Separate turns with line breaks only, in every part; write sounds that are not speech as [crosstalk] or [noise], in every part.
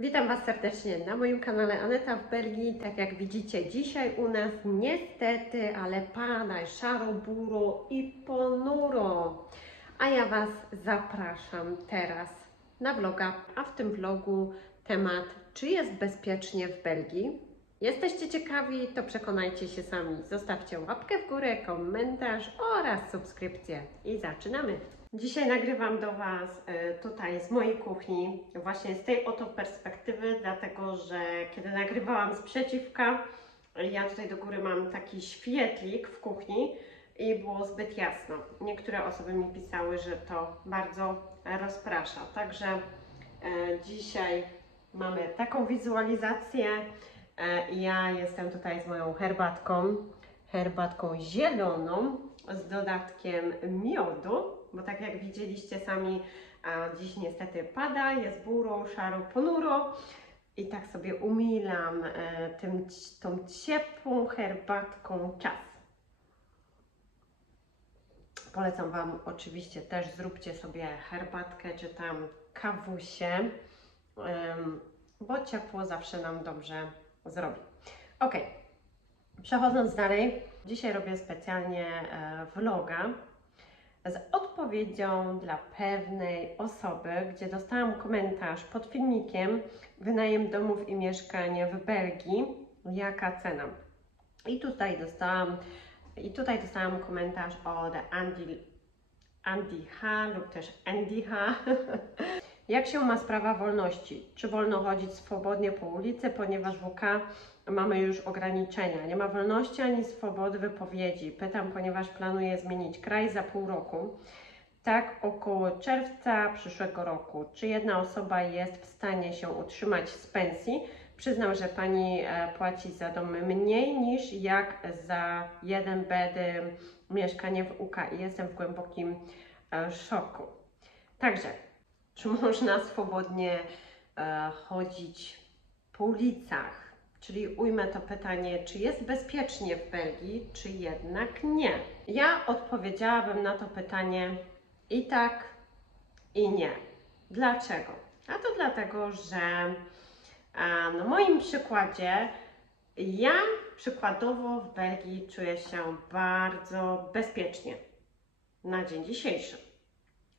Witam Was serdecznie na moim kanale Aneta w Belgii. Tak jak widzicie, dzisiaj u nas niestety, ale pada szaro, buro i ponuro. A ja Was zapraszam teraz na vloga, a w tym vlogu temat, czy jest bezpiecznie w Belgii. Jesteście ciekawi, to przekonajcie się sami. Zostawcie łapkę w górę, komentarz oraz subskrypcję. I zaczynamy. Dzisiaj nagrywam do Was e, tutaj z mojej kuchni, właśnie z tej oto perspektywy, dlatego że kiedy nagrywałam z przeciwka, ja tutaj do góry mam taki świetlik w kuchni i było zbyt jasno. Niektóre osoby mi pisały, że to bardzo rozprasza. Także e, dzisiaj mamy taką wizualizację. E, ja jestem tutaj z moją herbatką, herbatką zieloną z dodatkiem miodu, bo tak jak widzieliście sami, a dziś niestety pada, jest buro, szaro, ponuro i tak sobie umilam e, tym, tą ciepłą herbatką czas. Polecam Wam oczywiście też zróbcie sobie herbatkę czy tam kawusie, bo ciepło zawsze nam dobrze zrobi. Ok, przechodząc dalej, dzisiaj robię specjalnie e, vloga z odpowiedzią dla pewnej osoby, gdzie dostałam komentarz pod filmikiem wynajem domów i mieszkań w Belgii, jaka cena. I tutaj dostałam, i tutaj dostałam komentarz od Andy, Andy H lub też Andy H. [laughs] Jak się ma sprawa wolności? Czy wolno chodzić swobodnie po ulicy, ponieważ w UK mamy już ograniczenia. Nie ma wolności ani swobody wypowiedzi. Pytam, ponieważ planuję zmienić kraj za pół roku. Tak, około czerwca przyszłego roku. Czy jedna osoba jest w stanie się utrzymać z pensji? Przyznam, że pani e, płaci za dom mniej niż jak za jeden bed e, mieszkanie w UK i jestem w głębokim e, szoku. Także, czy [laughs] można swobodnie e, chodzić po ulicach? Czyli ujmę to pytanie, czy jest bezpiecznie w Belgii, czy jednak nie. Ja odpowiedziałabym na to pytanie i tak, i nie. Dlaczego? A to dlatego, że na moim przykładzie ja przykładowo w Belgii czuję się bardzo bezpiecznie na dzień dzisiejszy.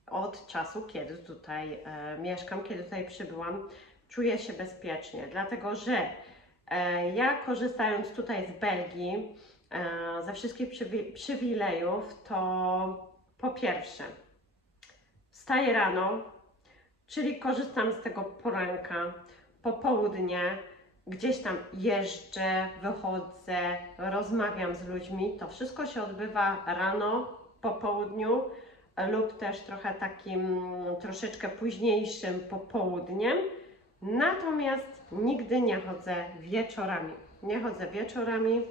Od czasu, kiedy tutaj e, mieszkam, kiedy tutaj przybyłam, czuję się bezpiecznie, dlatego że Ja korzystając tutaj z Belgii, e, ze wszystkich przywi- przywilejów, to po pierwsze wstaję rano, czyli korzystam z tego poranka, popołudnie, gdzieś tam jeżdżę, wychodzę, rozmawiam z ludźmi. To wszystko się odbywa rano, po południu lub też trochę takim troszeczkę późniejszym popołudniem. Natomiast nigdy nie chodzę wieczorami. Nie chodzę wieczorami,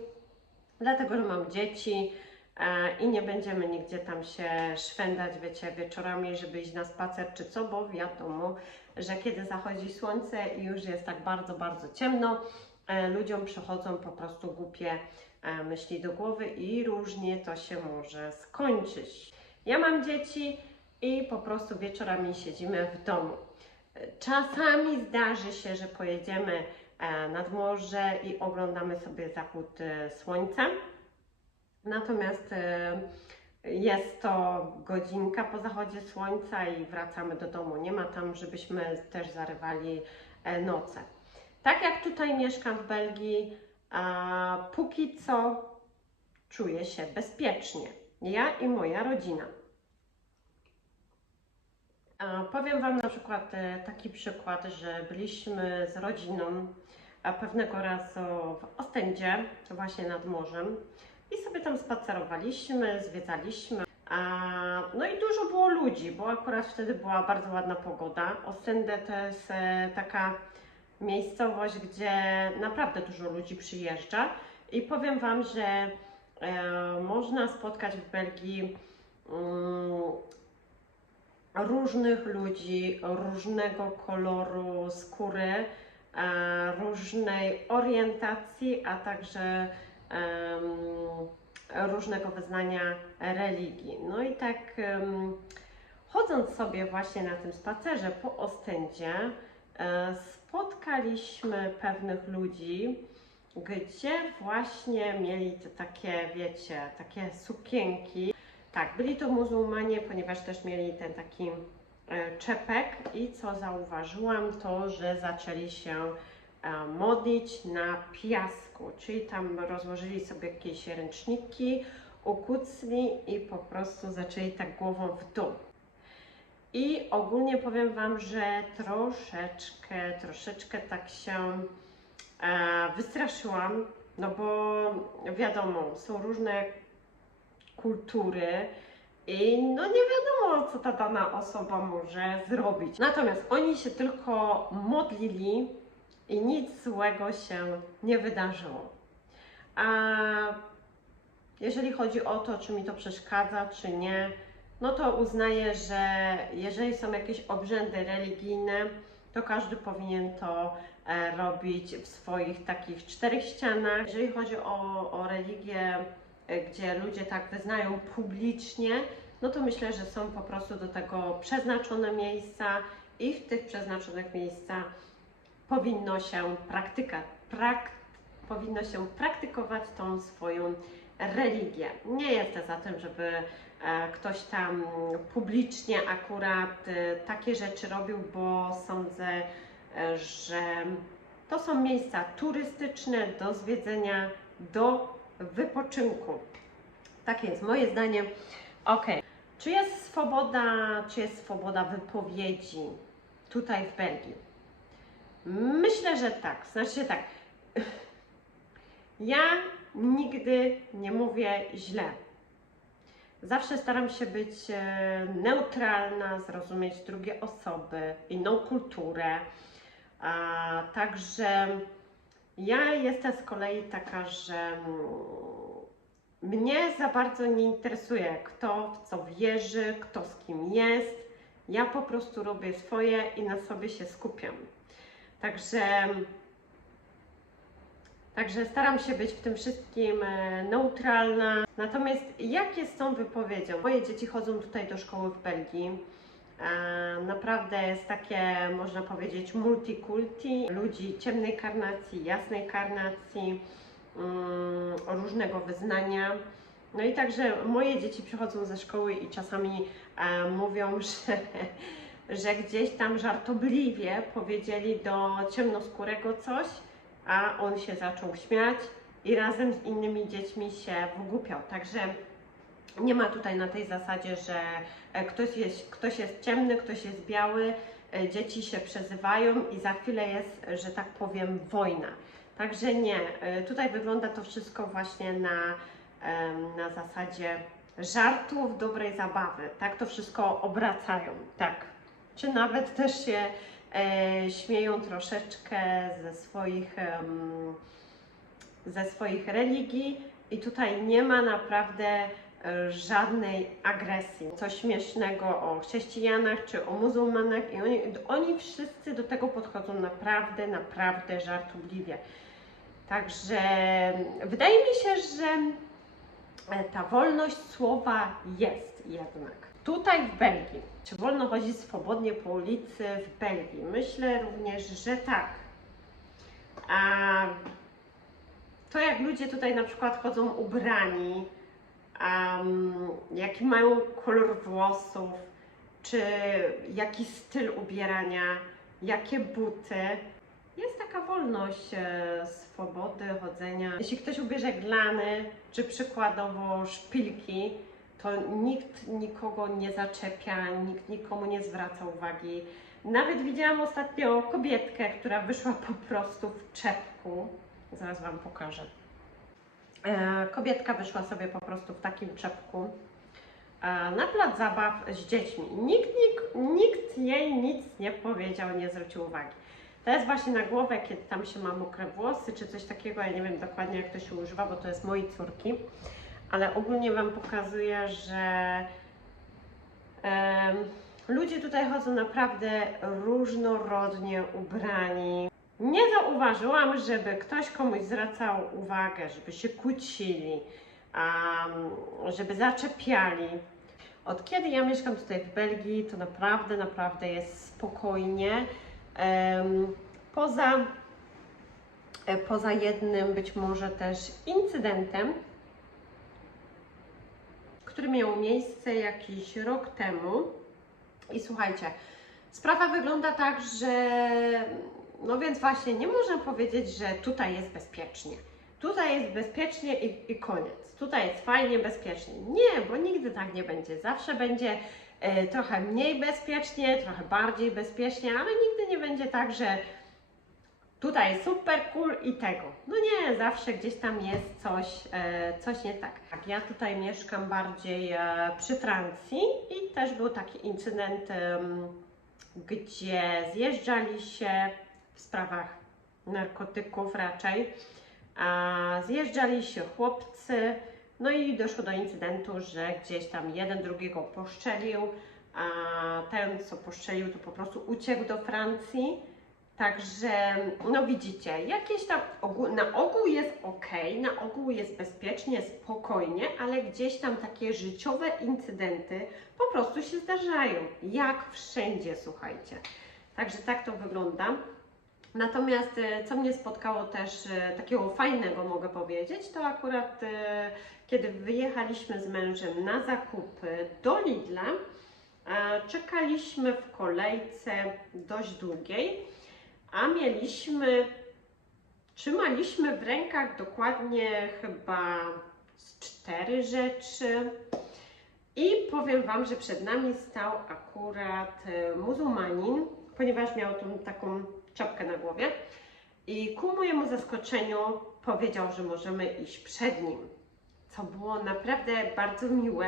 dlatego że mam dzieci e, i nie będziemy nigdzie tam się szwendać, wiecie, wieczorami, żeby iść na spacer czy co, bo wiadomo, że kiedy zachodzi słońce i już jest tak bardzo, bardzo ciemno, e, ludziom przychodzą po prostu głupie e, myśli do głowy i różnie to się może skończyć. Ja mam dzieci i po prostu wieczorami siedzimy w domu. Czasami zdarzy się, że pojedziemy e, nad morze i oglądamy sobie zachód e, słońca. Natomiast e, jest to godzinka po zachodzie słońca i wracamy do domu. Nie ma tam, żebyśmy też zarywali noce. Tak jak tutaj mieszkam w Belgii, póki co czuję się bezpiecznie. Ja i moja rodzina. Powiem Wam na przykład e, taki przykład, że byliśmy z rodziną pewnego razu w Ostendzie, właśnie nad morzem i sobie tam spacerowaliśmy, zwiedzaliśmy. No i dużo było ludzi, bo akurat wtedy była bardzo ładna pogoda. Ostende to jest e, taka miejscowość, gdzie naprawdę dużo ludzi przyjeżdża i powiem Wam, że e, można spotkać w Belgii mm, różnych ludzi, różnego koloru skóry, e, różnej orientacji, a także różnego wyznania religii. No i tak chodząc sobie właśnie na tym spacerze po Ostendzie, e, spotkaliśmy pewnych ludzi, gdzie właśnie mieli te takie, wiecie, takie sukienki. Tak, byli to muzułmanie, ponieważ też mieli ten taki e, czepek i co zauważyłam, to że zaczęli się e, modlić na piasku, czyli tam rozłożyli sobie jakieś ręczniki, ukucli i po prostu zaczęli tak głową w dół. I ogólnie powiem Wam, że troszeczkę, troszeczkę tak się e, wystraszyłam, no bo wiadomo, są różne kultury i no nie wiadomo, co ta dana osoba może zrobić. Natomiast oni się tylko modlili i nic złego się nie wydarzyło. A jeżeli chodzi o to, czy mi to przeszkadza, czy nie, no to uznaję, że jeżeli są jakieś obrzędy religijne, to każdy powinien to e, robić w swoich takich czterech ścianach. Jeżeli chodzi o, o religię, gdzie ludzie tak wyznają publicznie, no to myślę, że są po prostu do tego przeznaczone miejsca i w tych przeznaczonych miejscach powinno się praktyka, prak, powinno się praktykować tą swoją religię. Nie jestem za tym, żeby e, ktoś tam publicznie akurat e, takie rzeczy robił, bo sądzę, e, że to są miejsca turystyczne do zwiedzenia, do wypoczynku. Takie jest moje zdanie. Ok. Czy jest swoboda, czy jest swoboda wypowiedzi tutaj w Belgii? Myślę, że tak. Znaczy tak. Ja nigdy nie mówię źle. Zawsze staram się być e, neutralna, zrozumieć drugie osoby, inną kulturę. A, także ja jestem z kolei taka, że mm, mnie za bardzo nie interesuje, kto w co wierzy, kto z kim jest. Ja po prostu robię swoje i na sobie się skupiam. Także Także staram się być w tym wszystkim e, neutralna. Natomiast jak jest tą wypowiedzią? Moje dzieci chodzą tutaj do szkoły w Belgii. Naprawdę jest takie, można powiedzieć, multikulti, ludzi ciemnej karnacji, jasnej karnacji, mm, różnego wyznania. No i także moje dzieci przychodzą ze szkoły i czasami mówią, [laughs] że, że gdzieś tam żartobliwie powiedzieli do ciemnoskórego coś, a on się zaczął śmiać i razem z innymi dziećmi się wygłupiał. Także nie ma tutaj na tej zasadzie, że e, ktoś jest, ktoś jest ciemny, ktoś jest biały, e, dzieci się przezywają i za chwilę jest, że tak powiem, wojna. Także nie, e, tutaj wygląda to wszystko właśnie na, na zasadzie żartów, dobrej zabawy. Tak to wszystko obracają, tak. Czy nawet też się e, śmieją troszeczkę ze swoich, ze swoich religii i tutaj nie ma naprawdę żadnej agresji. Coś śmiesznego o chrześcijanach czy o muzułmanach i oni, oni wszyscy do tego podchodzą naprawdę, naprawdę żartobliwie. Także wydaje mi się, że e, ta wolność słowa jest jednak. Tutaj w Belgii, czy wolno chodzić swobodnie po ulicy w Belgii? Myślę również, że tak. A to jak ludzie tutaj na przykład chodzą ubrani, um, jaki mają kolor włosów, czy jaki styl ubierania, jakie buty. Jest taka wolność e, swobody chodzenia. Jeśli ktoś ubierze glany, czy przykładowo szpilki, to nikt nikogo nie zaczepia, nikt nikomu nie zwraca uwagi. Nawet widziałam ostatnio kobietkę, która wyszła po prostu w czepku. Zaraz Wam pokażę. E, Kobietka wyszła sobie po prostu w takim czepku e, na plac zabaw z dziećmi. Nikt, nikt, nikt jej nic nie powiedział, nie zwrócił uwagi. To jest właśnie na głowę, kiedy tam się ma mokre włosy, czy coś takiego. Ja nie wiem dokładnie, jak to się używa, bo to jest mojej córki. Ale ogólnie Wam pokazuję, że ludzie tutaj chodzą naprawdę różnorodnie ubrani. Nie zauważyłam, żeby ktoś komuś zwracał uwagę, żeby się kłócili, żeby zaczepiali. Od kiedy ja mieszkam tutaj w Belgii, to naprawdę, naprawdę jest spokojnie. Poza, e, poza jednym być może też incydentem, który miał miejsce jakiś rok temu. I słuchajcie, sprawa wygląda tak, że no więc właśnie nie można powiedzieć, że tutaj jest bezpiecznie. Tutaj jest bezpiecznie i, i koniec. Tutaj jest fajnie, bezpiecznie. Nie, bo nigdy tak nie będzie. Zawsze będzie e, trochę mniej bezpiecznie, trochę bardziej bezpiecznie, ale nigdy nie będzie tak, że tutaj super cool i tego. No nie, zawsze gdzieś tam jest coś, e, coś nie tak. tak. Ja tutaj mieszkam bardziej e, przy Francji i też był taki incydent, gdzie zjeżdżali się w sprawach narkotyków raczej. Zjeżdżali się chłopcy, no i doszło do incydentu, że gdzieś tam jeden drugiego poszczelił, a ten, co poszczelił, to po prostu uciekł do Francji. Także, no widzicie, jakieś tam, na ogół jest ok, na ogół jest bezpiecznie, spokojnie, ale gdzieś tam takie życiowe incydenty po prostu się zdarzają, jak wszędzie, słuchajcie. Także tak to wygląda. Natomiast e, co mnie spotkało też e, takiego fajnego, mogę powiedzieć, to akurat e, kiedy wyjechaliśmy z mężem na zakupy do Lidla, czekaliśmy w kolejce dość długiej, a mieliśmy, trzymaliśmy w rękach dokładnie chyba cztery rzeczy. I powiem Wam, że przed nami stał akurat muzułmanin, ponieważ miał tą taką czapkę na głowie. I ku mojemu zaskoczeniu powiedział, że możemy iść przed nim. Co było naprawdę bardzo miłe.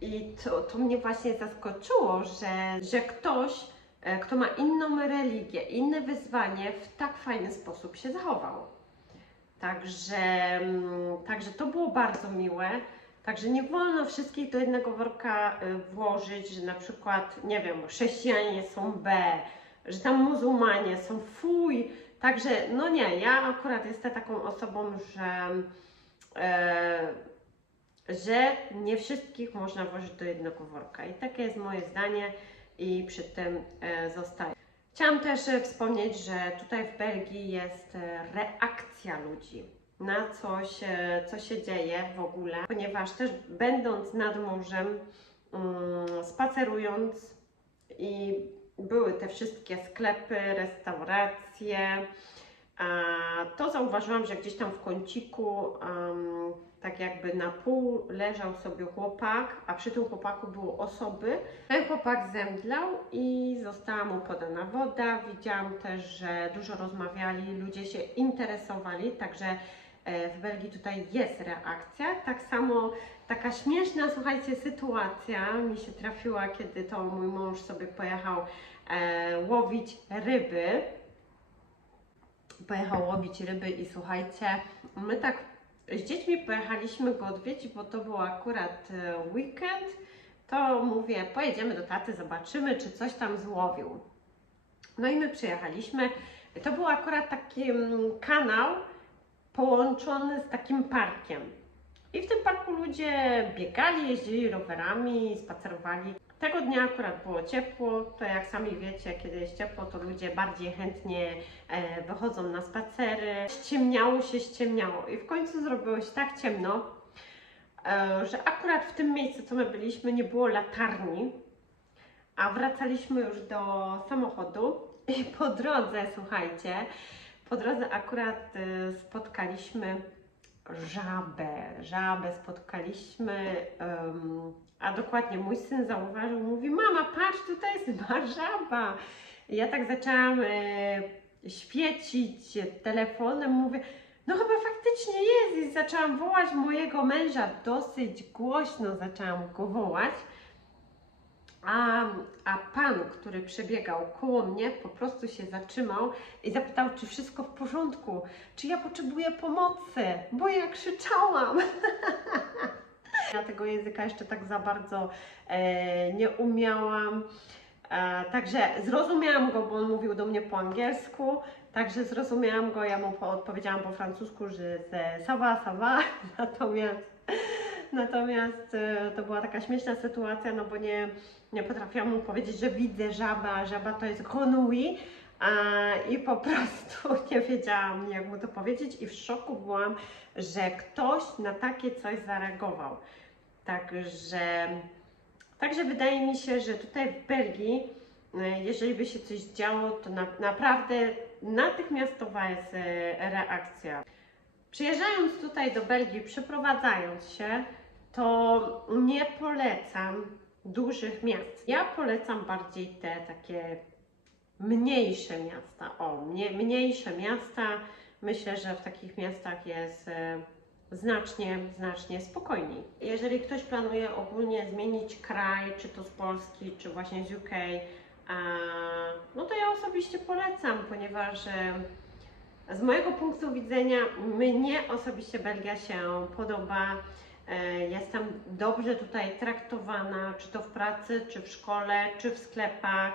I to, to mnie właśnie zaskoczyło, że, że ktoś, e, kto ma inną religię, inne wyzwanie, w tak fajny sposób się zachował. Także, mm, także to było bardzo miłe. Także nie wolno wszystkich do jednego worka y, włożyć, że na przykład, nie wiem, chrześcijanie są B, że tam muzułmanie są fuj. Także, no nie, ja akurat jestem taką osobą, że, e, że nie wszystkich można włożyć do jednego worka. I takie jest moje zdanie i przy tym e, zostaję. Chciałam też e, wspomnieć, że tutaj w Belgii jest e, reakcja ludzi na coś, e, co się dzieje w ogóle, ponieważ też będąc nad morzem, mm, spacerując i były te wszystkie sklepy, restauracje, to zauważyłam, że gdzieś tam w kąciku, tak jakby na pół leżał sobie chłopak, a przy tym chłopaku były osoby. Ten chłopak zemdlał i została mu podana woda. Widziałam też, że dużo rozmawiali, ludzie się interesowali, także w Belgii tutaj jest reakcja. Tak samo taka śmieszna, słuchajcie, sytuacja mi się trafiła, kiedy to mój mąż sobie pojechał e, łowić ryby. Pojechał łowić ryby i słuchajcie, my tak z dziećmi pojechaliśmy go odwiedzić, bo to był akurat e, weekend. To mówię, pojedziemy do taty, zobaczymy, czy coś tam złowił. No i my przyjechaliśmy. To był akurat taki mm, kanał połączony z takim parkiem. I w tym parku ludzie biegali, jeździli rowerami, spacerowali. Tego dnia akurat było ciepło, to jak sami wiecie, kiedy jest ciepło, to ludzie bardziej chętnie e, wychodzą na spacery. Ściemniało się, ściemniało i w końcu zrobiło się tak ciemno, e, że akurat w tym miejscu, co my byliśmy, nie było latarni, a wracaliśmy już do samochodu i po drodze, słuchajcie, po drodze akurat e, spotkaliśmy żabę. Żabę spotkaliśmy, a dokładnie mój syn zauważył, mówi, mama, patrz, tutaj jest [laughs] ma żaba. Ja tak zaczęłam e, świecić telefonem, mówię, no chyba faktycznie jest i zaczęłam wołać mojego męża dosyć głośno, zaczęłam go wołać. A, a pan, który przebiegał koło mnie, po prostu się zatrzymał i zapytał, czy wszystko w porządku, czy ja potrzebuję pomocy, bo ja krzyczałam. [laughs] Ja tego języka jeszcze tak za bardzo e, nie umiałam. E, także zrozumiałam go, bo on mówił do mnie po angielsku. Także zrozumiałam go, ja mu po, odpowiedziałam po francusku, że se ça ça va. Natomiast, natomiast e, to była taka śmieszna sytuacja, no bo nie, nie potrafiłam mu powiedzieć, że widzę żaba, żaba to jest A, I po prostu [laughs] nie wiedziałam, jak mu to powiedzieć, i w szoku byłam, że ktoś na takie coś zareagował. Także, także wydaje mi się, że tutaj w Belgii, e, jeżeli by się coś działo, to na, naprawdę natychmiastowa jest e, reakcja. Przyjeżdżając tutaj do Belgii, przeprowadzając się, to nie polecam dużych miast. Ja polecam bardziej te takie mniejsze miasta. O, mnie, mniejsze miasta. Myślę, że w takich miastach jest e, znacznie, znacznie spokojniej. Jeżeli ktoś planuje ogólnie zmienić kraj, czy to z Polski, czy właśnie z UK, no to ja osobiście polecam, ponieważ e, z mojego punktu widzenia mnie osobiście Belgia się podoba. E, Jestem dobrze tutaj traktowana, czy to w pracy, czy w szkole, czy w sklepach.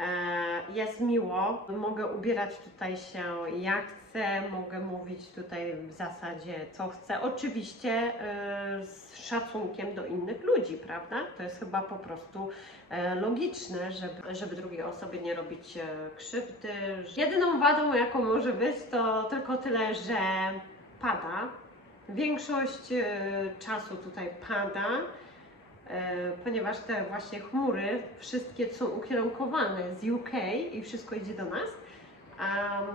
E, Jest miło, mogę ubierać tutaj się jak chcę, mogę mówić tutaj w zasadzie co chcę. Oczywiście e, z szacunkiem do innych ludzi, prawda? To jest chyba po prostu logiczne, żeby, żeby drugiej osobie nie robić krzywdy. Jedyną wadą, jaką może być, to tylko tyle, że pada. Większość e, czasu tutaj pada, e, ponieważ te właśnie chmury wszystkie są ukierunkowane z UK i wszystko idzie do nas. Am,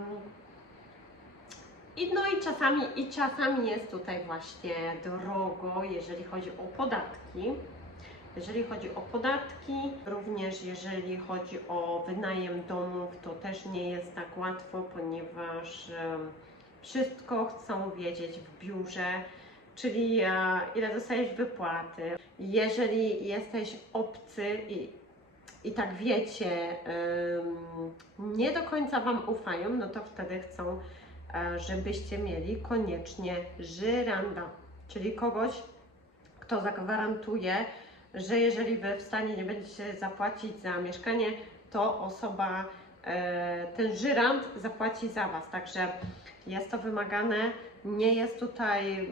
i no i czasami, i czasami jest tutaj właśnie drogo, jeżeli chodzi o podatki. Jeżeli chodzi o podatki, również jeżeli chodzi o wynajem domów, to też nie jest tak łatwo, ponieważ em, wszystko chcą wiedzieć w biurze, czyli e, ile dostajesz wypłaty. Jeżeli jesteś obcy i, i tak wiecie, nie do końca Wam ufają, no to wtedy chcą e, żebyście mieli koniecznie żyranda, czyli kogoś, kto zagwarantuje, że jeżeli wy w stanie nie będziecie zapłacić za mieszkanie, to osoba, ten żyrant zapłaci za was. Także jest to wymagane. Nie jest tutaj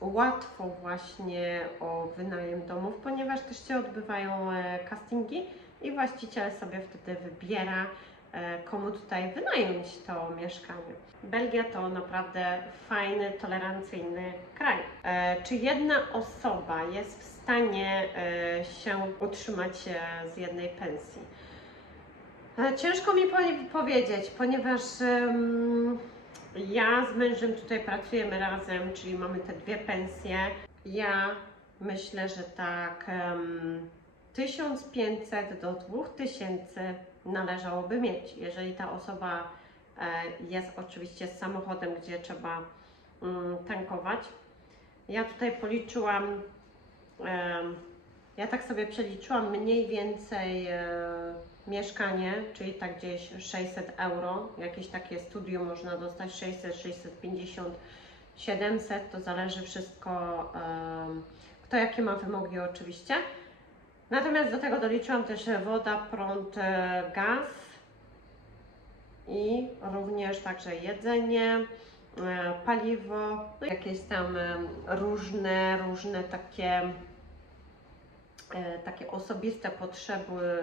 łatwo właśnie o wynajem domów, ponieważ też się odbywają e, castingi i właściciel sobie wtedy wybiera, e, komu tutaj wynająć to mieszkanie. Belgia to naprawdę fajny, tolerancyjny kraj. E, Czy jedna osoba jest w stanie e, się utrzymać e, z jednej pensji? E, Ciężko mi po- powiedzieć, ponieważ ja z mężem tutaj pracujemy razem, czyli mamy te dwie pensje. Ja myślę, że tak em, 1500 do 2000 należałoby mieć, jeżeli ta osoba e, jest oczywiście z samochodem, gdzie trzeba mm, tankować. Ja tutaj policzyłam, ja tak sobie przeliczyłam mniej więcej e, mieszkanie, czyli tak gdzieś 600 euro, jakieś takie studio można dostać 600, 650, 700, to zależy wszystko, kto jakie ma wymogi oczywiście. Natomiast do tego doliczyłam też woda, prąd, e, gaz i również także jedzenie, e, paliwo, no jakieś tam e, różne, różne takie, takie osobiste potrzeby,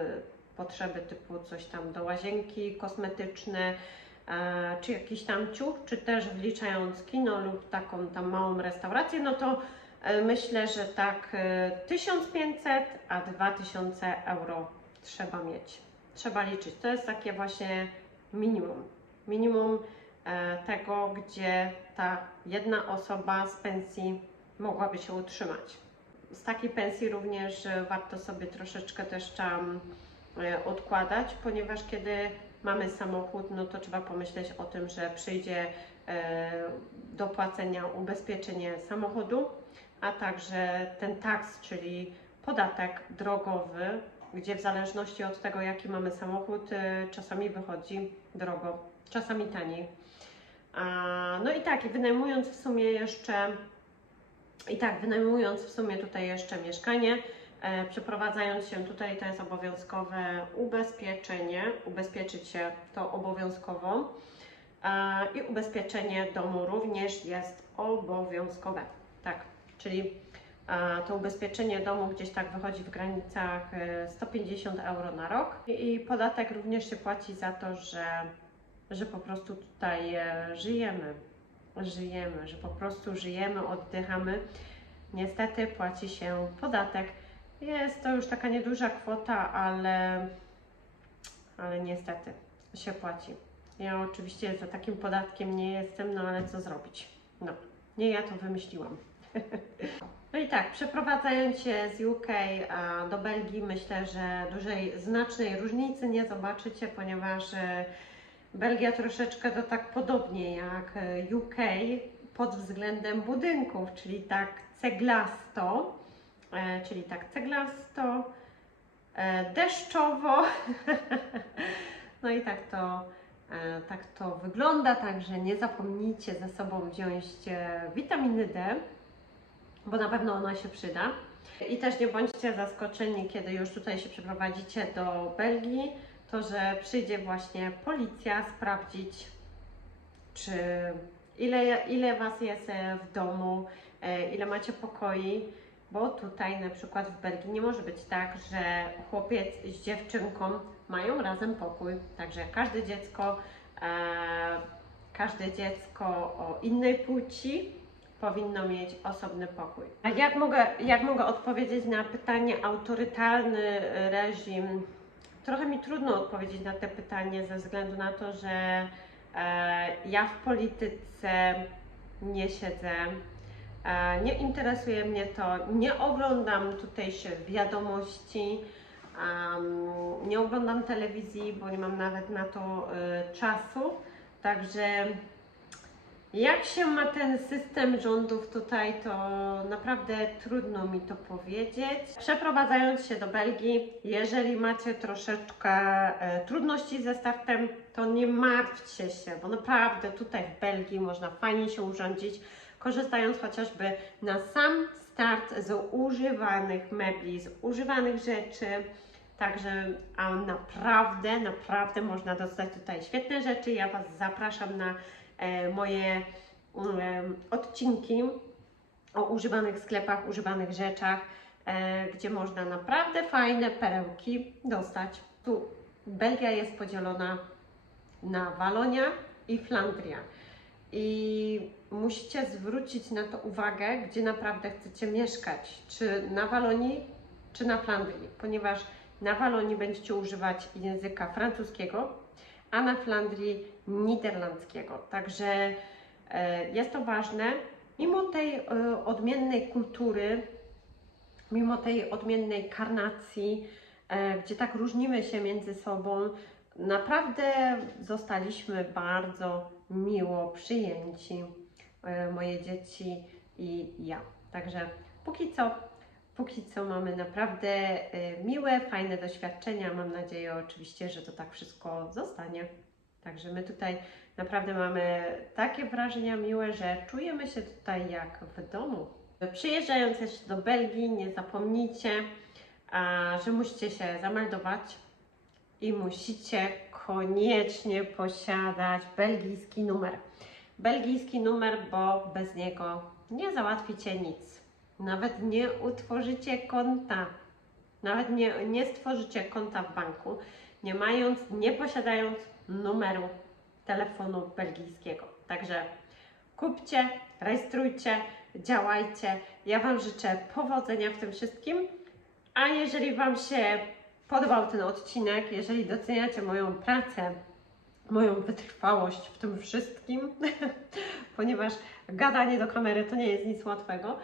potrzeby typu coś tam do łazienki, kosmetyczne, e, czy jakiś tam ciuch, czy też wliczając kino lub taką tam małą restaurację, no to e, myślę, że tak e, 1500 a 2000 euro trzeba mieć. Trzeba liczyć. To jest takie właśnie minimum. Minimum e, tego, gdzie ta jedna osoba z pensji mogłaby się utrzymać. Z takiej pensji również e, warto sobie troszeczkę też tam e, odkładać, ponieważ kiedy mamy samochód, no to trzeba pomyśleć o tym, że przyjdzie e, do płacenia ubezpieczenie samochodu, a także ten tax, czyli podatek drogowy, gdzie w zależności od tego, jaki mamy samochód, e, czasami wychodzi drogo, czasami taniej. No i tak, wynajmując w sumie jeszcze, i tak, wynajmując w sumie tutaj jeszcze mieszkanie, e, przeprowadzając się tutaj, to jest obowiązkowe ubezpieczenie, ubezpieczyć się to obowiązkowo. E, I ubezpieczenie domu również jest obowiązkowe. Tak, czyli A to ubezpieczenie domu gdzieś tak wychodzi w granicach e, 150 euro na rok i podatek również się płaci za to, że, że po prostu tutaj e, żyjemy. Żyjemy, że po prostu żyjemy, oddychamy. Niestety płaci się podatek. Jest to już taka nieduża kwota, ale, ale niestety się płaci. Ja oczywiście za takim podatkiem nie jestem, no ale co zrobić? No, nie ja to wymyśliłam. [laughs] No i tak, przeprowadzając się z UK do Belgii, myślę, że dużej, znacznej różnicy nie zobaczycie, ponieważ e, Belgia troszeczkę to tak podobnie jak e, UK pod względem budynków, czyli tak ceglasto, czyli tak ceglasto, e, deszczowo. [laughs] no i tak to, e, tak to wygląda, także nie zapomnijcie ze sobą wziąć e, witaminy D bo na pewno ona się przyda. I też nie bądźcie zaskoczeni, kiedy już tutaj się przeprowadzicie do Belgii, to że przyjdzie właśnie policja sprawdzić, czy ile, ile Was jest e, w domu, e, ile macie pokoi, bo tutaj na przykład w Belgii nie może być tak, że chłopiec z dziewczynką mają razem pokój, także każde dziecko, e, każde dziecko o innej płci powinno mieć osobny pokój. A jak mogę, jak mogę odpowiedzieć na pytanie autorytarny reżim? Trochę mi trudno odpowiedzieć na to pytanie ze względu na to, że e, ja w polityce nie siedzę. E, nie interesuje mnie to, nie oglądam tutejszych wiadomości, um, nie oglądam telewizji, bo nie mam nawet na to e, czasu. Także jak się ma ten system rządów tutaj, to naprawdę trudno mi to powiedzieć. Przeprowadzając się do Belgii, jeżeli macie troszeczkę e, trudności ze startem, to nie martwcie się, bo naprawdę tutaj w Belgii można fajnie się urządzić, korzystając chociażby na sam start z używanych mebli, z używanych rzeczy. Także a naprawdę, naprawdę można dostać tutaj świetne rzeczy. Ja Was zapraszam na e, moje e, odcinki o używanych sklepach, używanych rzeczach, e, gdzie można naprawdę fajne perełki dostać. Tu Belgia jest podzielona na Walonia i Flandria. I musicie zwrócić na to uwagę, gdzie naprawdę chcecie mieszkać. Czy na Walonii, czy na Flandrii, ponieważ na Walonii będziecie używać języka francuskiego, a na Flandrii niderlandzkiego. Także e, jest to ważne. Mimo tej e, odmiennej kultury, mimo tej odmiennej karnacji, e, gdzie tak różnimy się między sobą, naprawdę zostaliśmy bardzo miło przyjęci, moje dzieci i ja. Także póki co, póki co mamy naprawdę e, miłe, fajne doświadczenia. Mam nadzieję oczywiście, że to tak wszystko zostanie. Także my tutaj naprawdę mamy takie wrażenia miłe, że czujemy się tutaj jak w domu. Przyjeżdżając jeszcze do Belgii, nie zapomnijcie, że musicie się zameldować i musicie koniecznie posiadać belgijski numer. Belgijski numer, bo bez niego nie załatwicie nic. Nawet nie utworzycie konta, nawet nie, nie stworzycie konta w banku, nie mając, nie posiadając numeru telefonu belgijskiego. Także kupcie, rejestrujcie, działajcie. Ja Wam życzę powodzenia w tym wszystkim. A jeżeli Wam się podobał ten odcinek, jeżeli doceniacie moją pracę, moją wytrwałość w tym wszystkim, [laughs] ponieważ gadanie do kamery to nie jest nic łatwego,